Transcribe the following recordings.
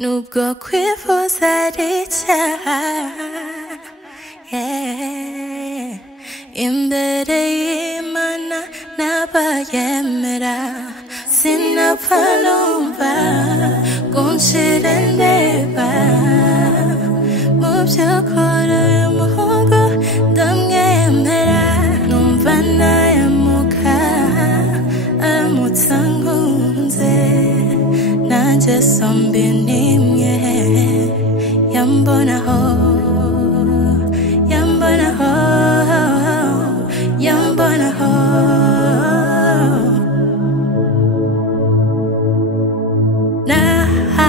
nubwo kwifuza ari icyaha imbere y'Imana n'abayemera sinapfa numva guncira ndeba mu by'ukuri uyu muhungu ndamwemera numva nayamuka aramutse ankunze nanjye sombi nimwe yambonaho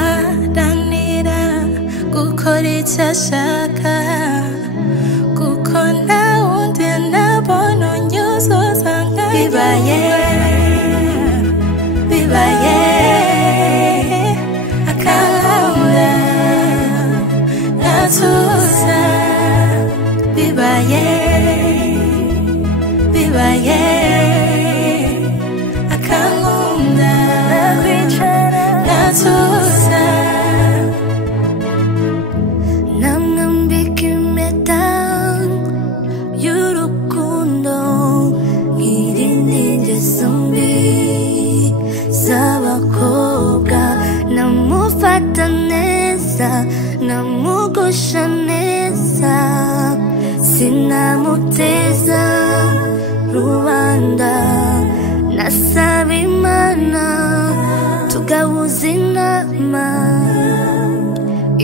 naharanira gukora icyo ashaka kuko nta wundi nabona unyuzuza nka bibaye akankunda natuza bibaye akankunda natuza namwambika impeta y'urukundo nk'irinda ingeso mbi z'abakobwa namufata neza namugusha neza sinamuteza rubanda nasaba Imana tugahuza inama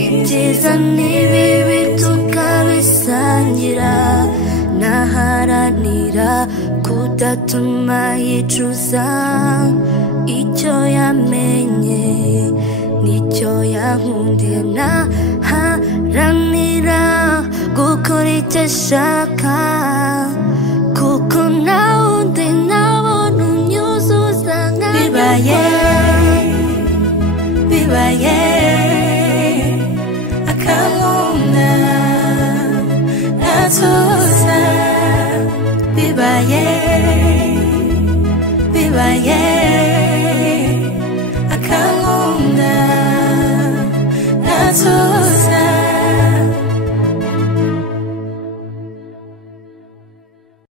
ibyiza n'ibibi tukabisangira naharanira kudatuma yicuza icyo yamenye nicyo yankundiye naharanira gukora icyo ashaka kuko nta wundi nabona unyuzuza nka bibaye akankunda natuza bibaye